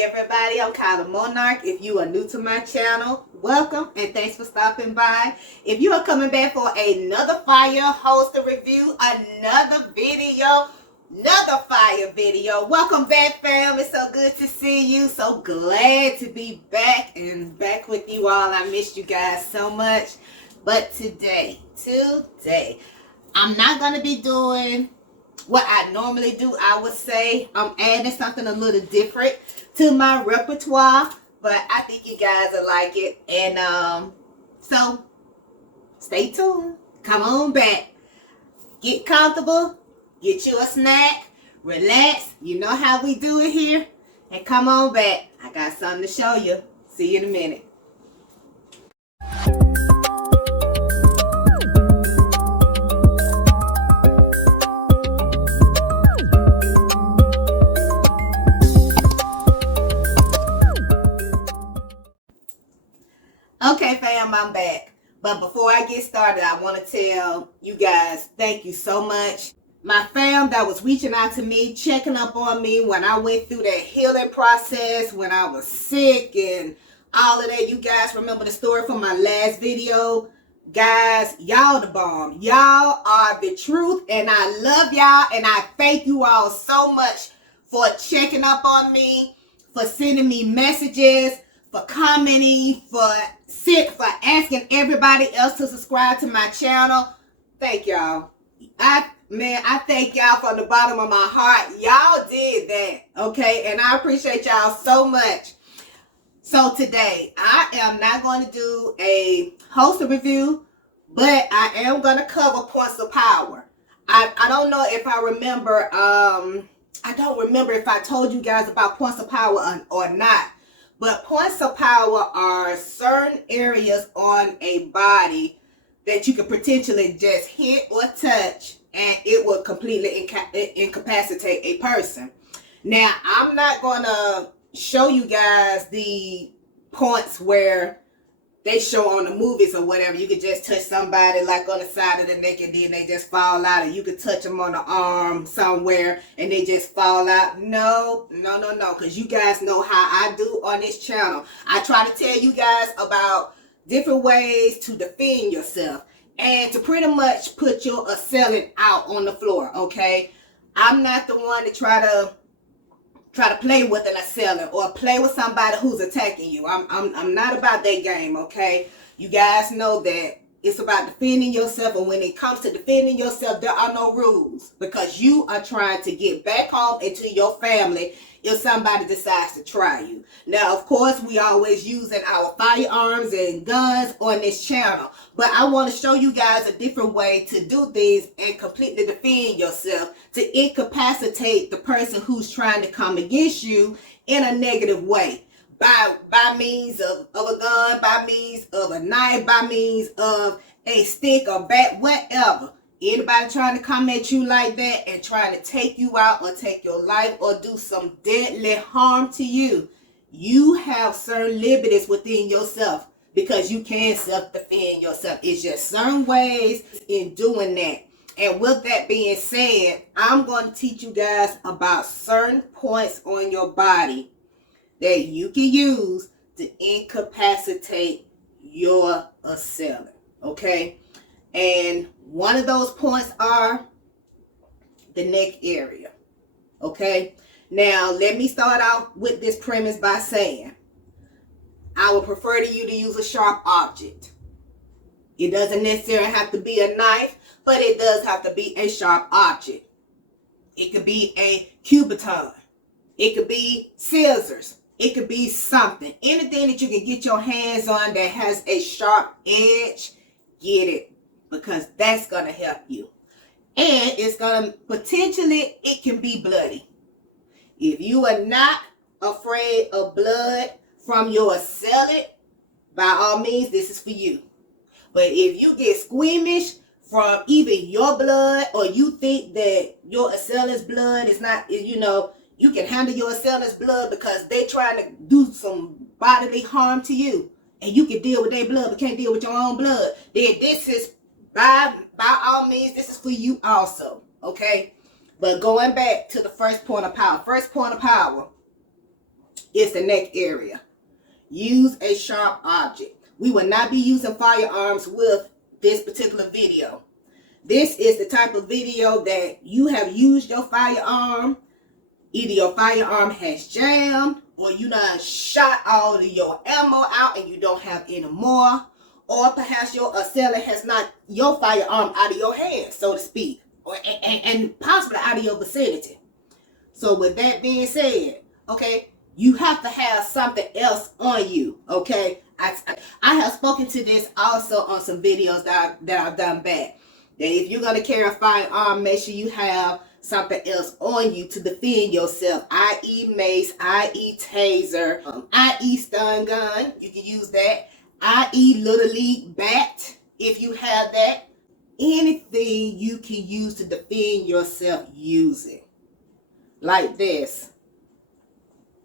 Hey everybody, I'm Kyla Monarch. If you are new to my channel, welcome and thanks for stopping by. If you are coming back for another fire hoster review, another fire video, welcome back fam. It's so good to see you. So glad to be back and back with you all. I missed you guys so much. But today, I'm not going to be doing what I normally do. I would say I'm adding something a little different to my repertoire, but I think you guys will like it. And so stay tuned. Come on back. Get comfortable. Get you a snack. Relax. You know how we do it here. And come on back. I got something to show you. See you in a minute. Okay fam, I'm back. But before I get started, I want to tell you guys thank you so much. My fam that was reaching out to me, checking up on me when I went through that healing process, when I was sick and all of that. You guys remember the story from my last video. Guys, y'all the bomb. Y'all are the truth and I love y'all and I thank you all so much for checking up on me, for sending me messages, for commenting, for asking everybody else to subscribe to my channel. Thank y'all. I thank y'all from the bottom of my heart. Y'all did that, okay? And I appreciate y'all so much. So today, I am not going to do a hoster review, but I am going to cover points of power. I don't know if I remember, I don't remember if I told you guys about points of power or not. But points of power are certain areas on a body that you could potentially just hit or touch and it will completely incapacitate a person. Now, I'm not going to show you guys the points where they show on the movies or whatever. You could just touch somebody like on the side of the neck and then they just fall out, or you could touch them on the arm somewhere and they just fall out. No, because you guys know how I do on this channel. I try to tell you guys about different ways to defend yourself and to pretty much put your assailant out on the floor, okay? I'm not the one to try to play with an assailant or play with somebody who's attacking you. I'm not about that game, okay? You guys know that it's about defending yourself, and when it comes to defending yourself, there are no rules because you are trying to get back home into your family if somebody decides to try you. Now, of course, we always using our firearms and guns on this channel, but I want to show you guys a different way to do things and completely defend yourself, to incapacitate the person who's trying to come against you in a negative way. By means of a gun, by means of a knife, by means of a stick or bat, whatever. Anybody trying to come at you like that and trying to take you out or take your life or do some deadly harm to you, you have certain liberties within yourself because you can self-defend yourself. It's just certain ways in doing that. And with that being said, I'm going to teach you guys about certain points on your body that you can use to incapacitate your assailant, okay? And one of those points are the neck area, okay? Now, let me start out with this premise by saying, I would prefer to you to use a sharp object. It doesn't necessarily have to be a knife, but it does have to be a sharp object. It could be a cubiton. It could be scissors. It could be something. Anything that you can get your hands on that has a sharp edge, get it. Because that's going to help you. And it's going to potentially, it can be bloody. If you are not afraid of blood from your assailant, by all means, this is for you. But if you get squeamish from even your blood, or you think that your assailant's blood is not, you can handle your assailant's blood because they trying to do some bodily harm to you, and you can deal with their blood but can't deal with your own blood, then this is, by all means, this is for you also, okay? But going back to the first point of power. First point of power, is the neck area. Use a sharp object. We will not be using firearms with this particular video. This is the type of video that you have used your firearm. Either your firearm has jammed, or you done shot all of your ammo out and you don't have any more. Or perhaps your assailant has knocked your firearm out of your hand, so to speak. And possibly out of your vicinity. So with that being said, okay, you have to have something else on you, okay? I have spoken to this also on some videos that I've done back. That if you're going to carry a firearm, make sure you have something else on you to defend yourself, i.e. mace, i.e. taser, i.e. stun gun, you can use that, i.e. little league bat, if you have that. Anything you can use to defend yourself, use it. Like this.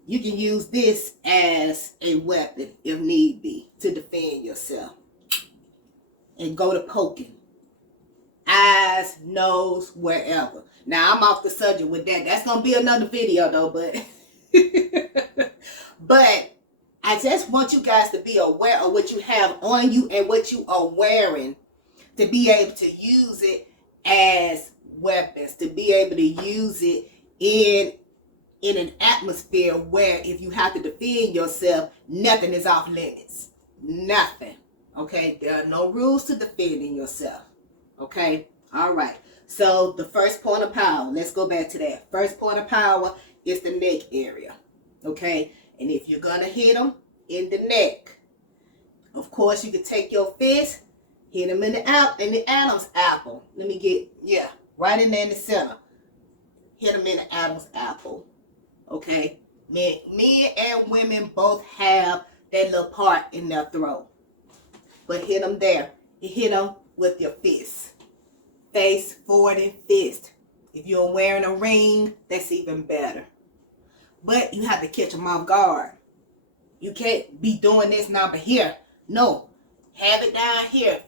You can use this as a weapon if need be to defend yourself. And go to poking. Eyes, nose, wherever. Now I'm off the subject with that. That's going to be another video though, but but I just want you guys to be aware of what you have on you and what you are wearing, to be able to use it as weapons, to be able to use it in an atmosphere where if you have to defend yourself, nothing is off limits. Nothing. Okay? There are no rules to defending yourself. Okay? All right. So the first point of power, let's go back to that. First point of power is the neck area. Okay? And if you're going to hit them in the neck, of course you can take your fist, hit them in the Adam's apple. Let me get, right in there in the center. Hit them in the Adam's apple. Okay? Men and women both have that little part in their throat. But hit them there. You hit them with your fist. Face, forward, and fist. If you're wearing a ring, that's even better. But you have to catch them off guard. You can't be doing this now, but here. No. Have it down here.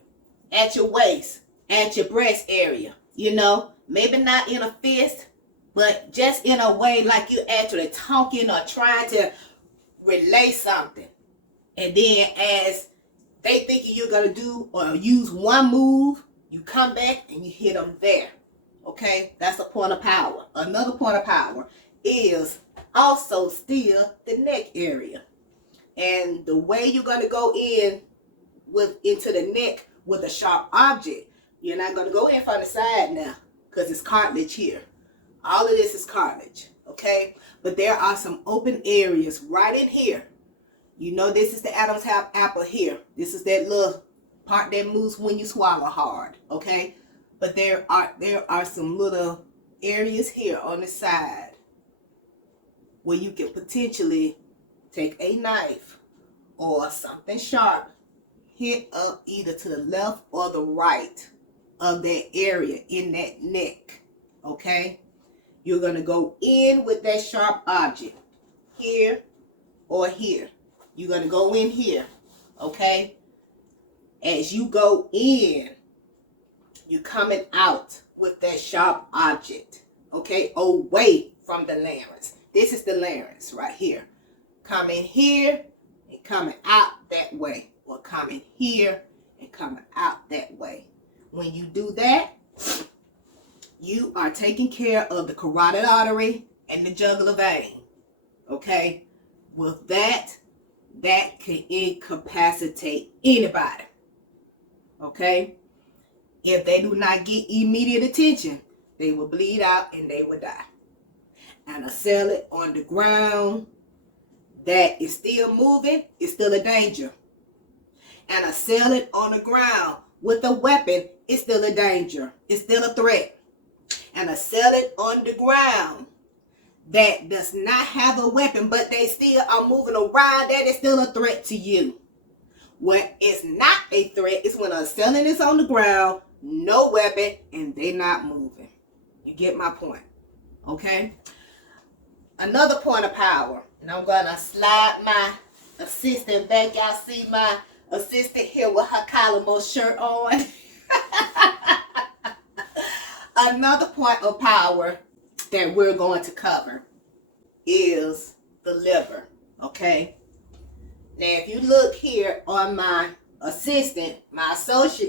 At your waist. At your breast area. You know, maybe not in a fist, but just in a way like you're actually talking or trying to relay something. And then as they thinking you're going to do or use one move, you come back and you hit them there. Okay? That's a point of power. Another point of power is also still the neck area. And the way you're going to go into the neck with a sharp object, you're not going to go in from the side now because it's cartilage here. All of this is cartilage. Okay? But there are some open areas right in here. You know, this is the Adam's apple here. This is that little part that moves when you swallow hard. Okay? But there are some little areas here on the side where you can potentially take a knife or something sharp, hit up either to the left or the right of that area in that neck. Okay? You're going to go in with that sharp object here or here. You're going to go in here. Okay? As you go in, you're coming out with that sharp object. Okay? Away from the larynx. This is the larynx right here. Coming here and coming out that way. Or coming here and coming out that way. When you do that, you are taking care of the carotid artery and the jugular vein. Okay? With that can incapacitate anybody. Okay? If they do not get immediate attention, they will bleed out and they will die. And a assailant on the ground that is still moving is still a danger. And a assailant on the ground with a weapon is still a danger. It's still a threat. And a assailant on the ground that does not have a weapon, but they still are moving around, that is still a threat to you. When it's not a threat, it's when a assailant is on the ground, no weapon, and they're not moving. You get my point. Okay? Another point of power. And I'm going to slide my assistant back. Y'all see my assistant here with her KylaMo shirt on. Another point of power that we're going to cover is the liver. Okay. Now, if you look here on my associate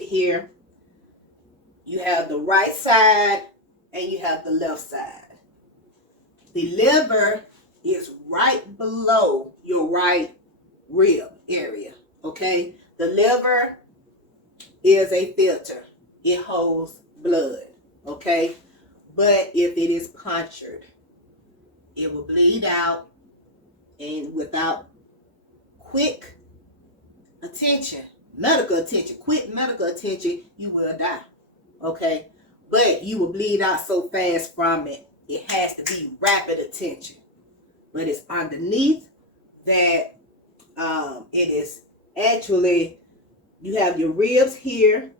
here, you have the right side and you have the left side. The liver is right below your right rib area. Okay. The liver is a filter. It holds blood. Okay. But if it is punctured, it will bleed out, and without quick attention, quick medical attention, you will die. Okay? But you will bleed out so fast from it, it has to be rapid attention. But it's underneath that it is actually, you have your ribs here,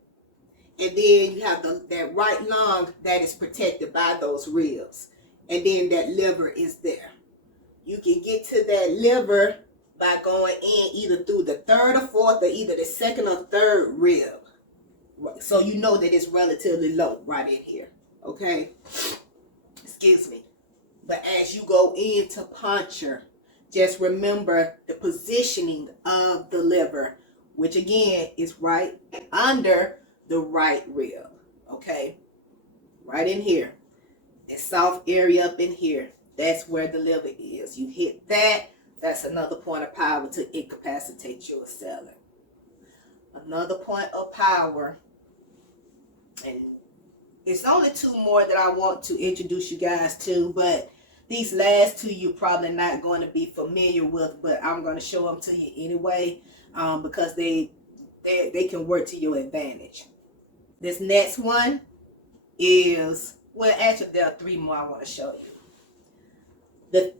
and then you have that right lung that is protected by those ribs. And then that liver is there. You can get to that liver by going in either through the third or fourth, or either the second or third rib. So you know that it's relatively low right in here. Okay? Excuse me. But as you go into puncture, just remember the positioning of the liver, which again is right under the right rib. Okay? Right in here. This soft area up in here. That's where the liver is. You hit that, that's another point of power to incapacitate your assailant. Another point of power, and it's only two more that I want to introduce you guys to, but these last two you're probably not going to be familiar with, but I'm going to show them to you anyway, because they can work to your advantage. This next one is, well, actually there are three more I want to show you.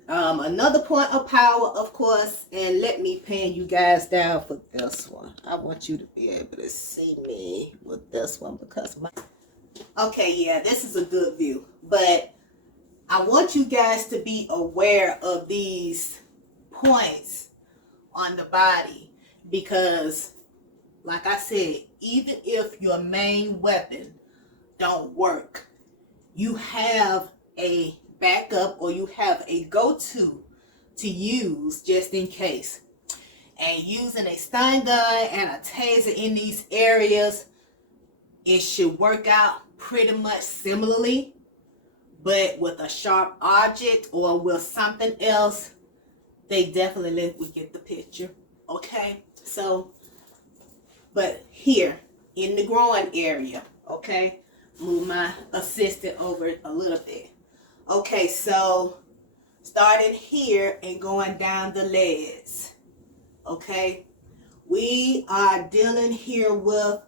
Another point of power, of course, and let me pan you guys down for this one. I want you to be able to see me with this one because okay, yeah, this is a good view, but I want you guys to be aware of these points on the body because, like I said, even if your main weapon don't work, you have a backup or you have a go-to to use just in case. And using a stun gun and a taser in these areas, it should work out pretty much similarly, but with a sharp object or with something else, they definitely will get the picture. Okay, so but here in the groin area, okay, move my assistant over a little bit. Okay, so starting here and going down the legs. Okay, we are dealing here with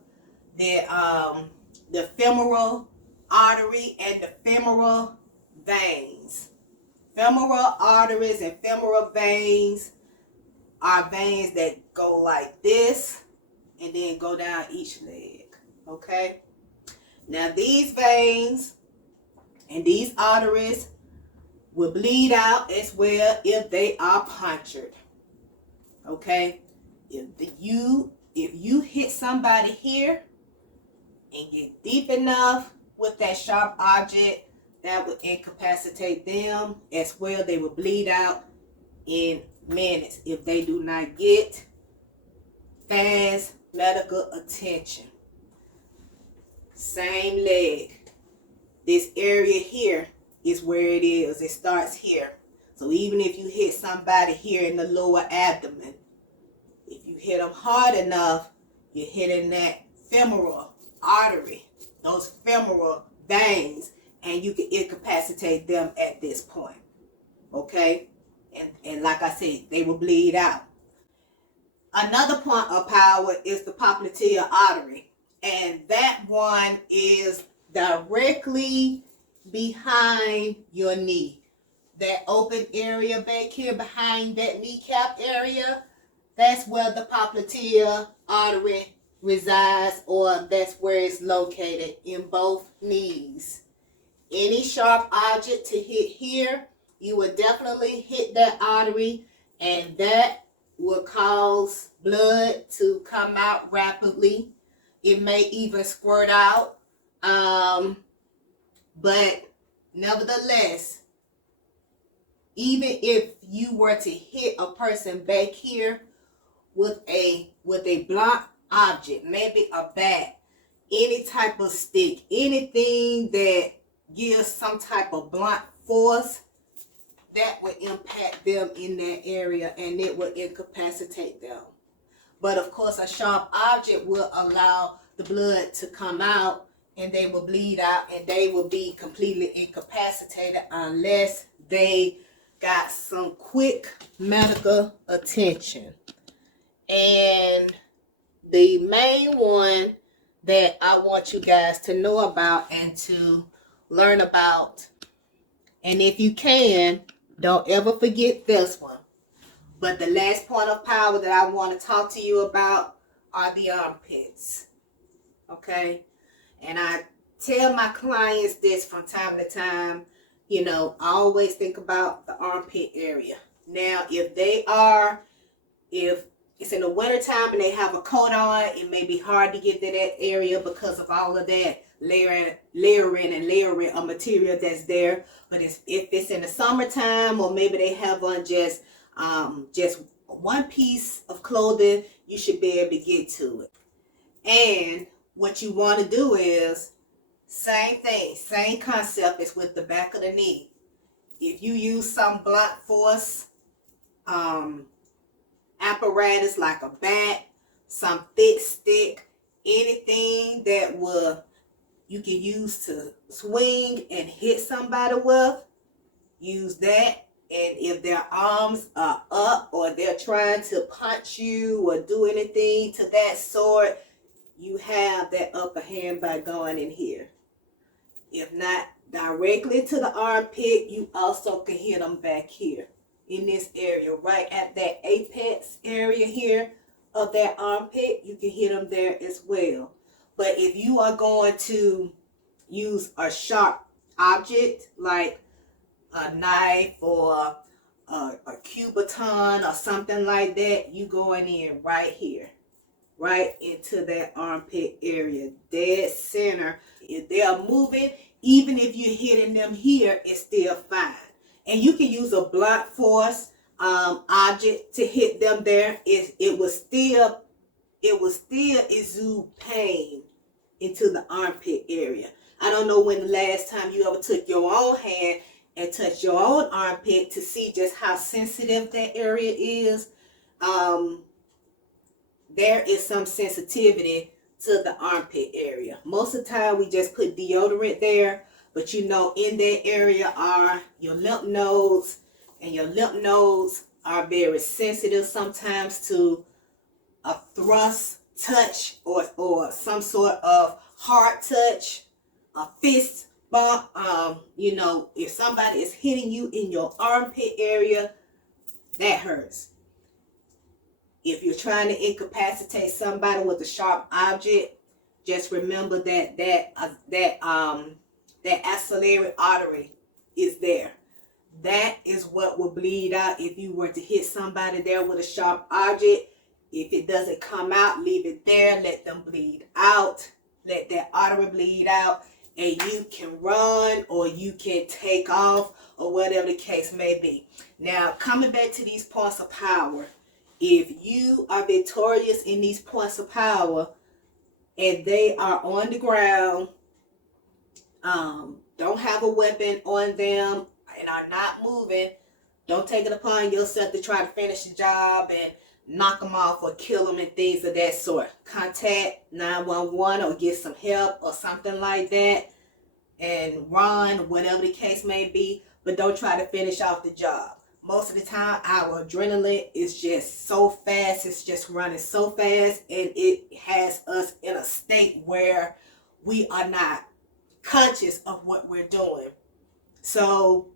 the femoral artery and the femoral veins. Femoral arteries and femoral veins are veins that go like this and then go down each leg. Okay, now these veins and these arteries will bleed out as well if they are punctured. Okay? If you hit somebody here and get deep enough with that sharp object, that would incapacitate them as well. They will bleed out in minutes if they do not get fast medical attention. Same leg. This area here is where it is. It starts here. So even if you hit somebody here in the lower abdomen, if you hit them hard enough, you're hitting that femoral artery, those femoral veins, and you can incapacitate them at this point. Okay? And like I said, they will bleed out. Another point of power is the popliteal artery. And that one is directly behind your knee. That open area back here behind that kneecap area, that's where the popliteal artery resides, or that's where it's located in both knees. Any sharp object to hit here, you will definitely hit that artery, and that will cause blood to come out rapidly. It may even squirt out. But nevertheless, even if you were to hit a person back here with a blunt object, maybe a bat, any type of stick, anything that gives some type of blunt force, that would impact them in that area and it would incapacitate them. But of course, a sharp object will allow the blood to come out and they will bleed out and they will be completely incapacitated unless they got some quick medical attention. And the main one that I want you guys to know about and to learn about, and if you can, don't ever forget this one. But the last point of power that I want to talk to you about are the armpits. Okay? And I tell my clients this from time to time. You know, I always think about the armpit area. Now, if it's in the wintertime and they have a coat on, it may be hard to get to that area because of all of that layering of material that's there. But if it's in the summertime, or maybe they have on just one piece of clothing, you should be able to get to it. And what you want to do is same thing, same concept as with the back of the knee. If you use some blunt force apparatus like a bat, some thick stick, anything that you can use to swing and hit somebody with, use that. And if their arms are up or they're trying to punch you or do anything to that sort, you have that upper hand by going in here. If not directly to the armpit, you also can hit them back here in this area, right at that apex area here of that armpit. You can hit them there as well. But if you are going to use a sharp object like a knife or a cubiton or something like that, you going in right here, right into that armpit area, dead center. If they are moving, even if you're hitting them here, it's still fine. And you can use a blunt force object to hit them there. It will still exude pain into the armpit area. I don't know when the last time you ever took your own hand and touched your own armpit to see just how sensitive that area is. There is some sensitivity to the armpit area. Most of the time we just put deodorant there, but you know in that area are your lymph nodes, and your lymph nodes are very sensitive sometimes to a thrust touch or some sort of hard touch, a fist bump. You know, if somebody is hitting you in your armpit area, that hurts. If you're trying to incapacitate somebody with a sharp object, just remember that axillary artery is there. That is what will bleed out if you were to hit somebody there with a sharp object. If it doesn't come out, leave it there. Let them bleed out. Let that artery bleed out. And you can run or you can take off or whatever the case may be. Now, coming back to these points of power. If you are victorious in these points of power and they are on the ground, don't have a weapon on them and are not moving, don't take it upon yourself to try to finish the job and knock them off or kill them and things of that sort. Contact 911 or get some help or something like that and run, whatever the case may be, but don't try to finish off the job. Most of the time, our adrenaline is just so fast. It's just running so fast. And it has us in a state where we are not conscious of what we're doing. So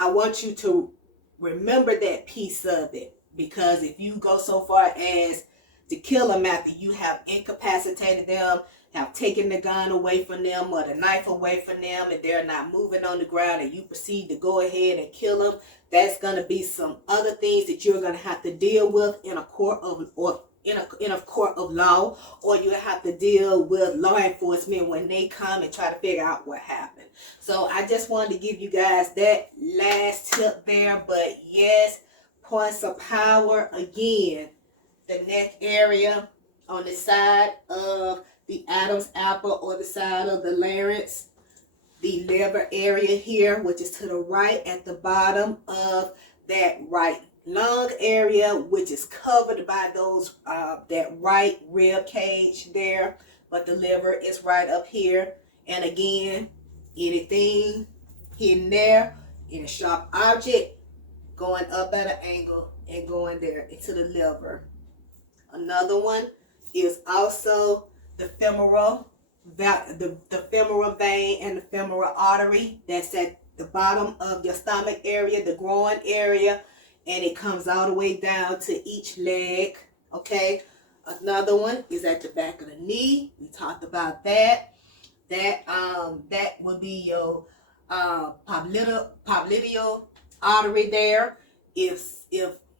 I want you to remember that piece of it. Because if you go so far as to kill them after you have incapacitated them, have taken the gun away from them or the knife away from them, and they're not moving on the ground, and you proceed to go ahead and kill them, that's going to be some other things that you're going to have to deal with in a court of in a court of law, or you have to deal with law enforcement when they come and try to figure out what happened. So I just wanted to give you guys that last tip there. But yes, points of power again, the neck area on the side of the Adam's apple or the side of the larynx, the liver area here, which is to the right at the bottom of that right lung area, which is covered by those that right rib cage there, but the liver is right up here. And again, anything hidden there, in a sharp object going up at an angle and going there into the liver. Another one is also the femoral vein and the femoral artery that's at the bottom of your stomach area, the groin area, and it comes all the way down to each leg. Okay. Another one is at the back of the knee. We talked about that. That would be your popliteal artery there. If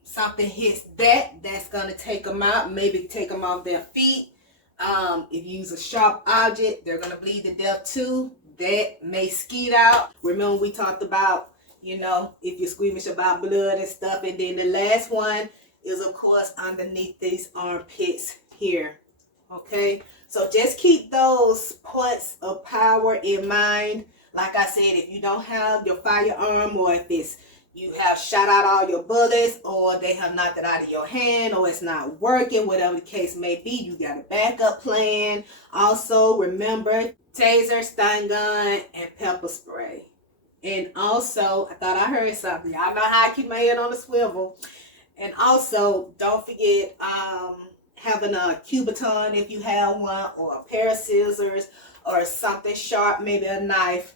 something hits that, that's gonna take them out. Maybe take them off their feet. If you use a sharp object, they're gonna bleed to death too. That may skeet out. Remember we talked about, you know, if you're squeamish about blood and stuff. And then the last one is, of course, underneath these armpits here. Okay, so just keep those points of power in mind. Like I said, if you don't have your firearm, or if it's you have shot out all your bullets, or they have knocked it out of your hand, or it's not working, whatever the case may be, you got a backup plan. Also, remember taser, stun gun, and pepper spray. And also, I thought I heard something. Y'all know how I keep my head on the swivel. And also, don't forget having a Cubiton if you have one, or a pair of scissors, or something sharp, maybe a knife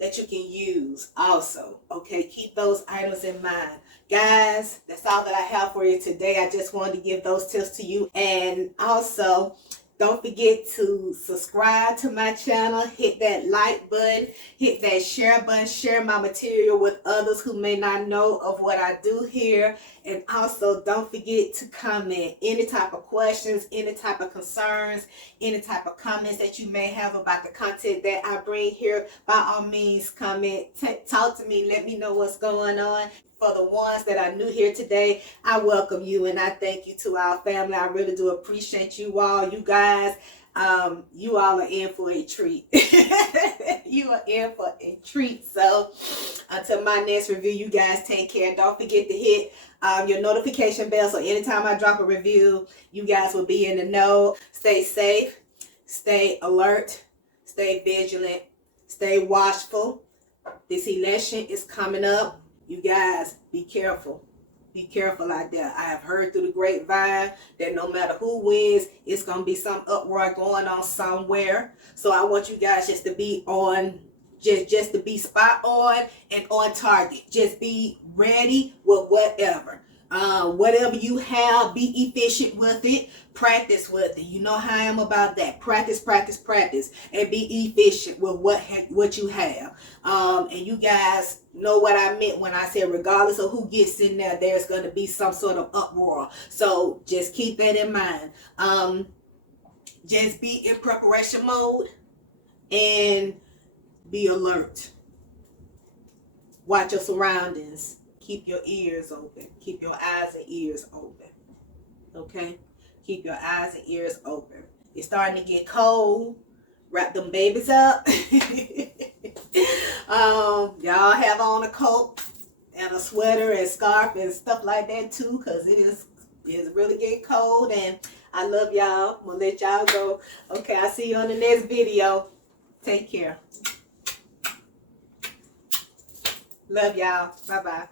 that you can use also. Okay, keep those items in mind. Guys, that's all that I have for you today. I just wanted to give those tips to you. And also, don't forget to subscribe to my channel, hit that like button, hit that share button, share my material with others who may not know of what I do here. And also, don't forget to comment any type of questions, any type of concerns, any type of comments that you may have about the content that I bring here. By all means, comment, talk to me, let me know what's going on. For the ones that are new here today, I welcome you and I thank you to our family. I really do appreciate you all. You guys, you all are in for a treat. You are in for a treat. So until my next review, you guys take care. Don't forget to hit your notification bell, so anytime I drop a review, you guys will be in the know. Stay safe, stay alert, stay vigilant, stay watchful. This election is coming up. You guys, be careful. Be careful out there. I have heard through the grapevine that no matter who wins, it's going to be some uproar going on somewhere. So I want you guys just to be on, just to be spot on and on target. Just be ready with whatever. Whatever you have, be efficient with it. Practice with it. You know how I am about that. Practice, practice, practice, and be efficient with what you have. And you guys know what I meant when I said regardless of who gets in there, there's going to be some sort of uproar. So just keep that in mind. Just be in preparation mode and be alert. Watch your surroundings. Keep your ears open. Keep your eyes and ears open. Okay? Keep your eyes and ears open. It's starting to get cold. Wrap them babies up. Y'all have on a coat and a sweater and scarf and stuff like that too, because it's really getting cold. And I love y'all. I'm going to let y'all go. Okay, I'll see you on the next video. Take care. Love y'all. Bye-bye.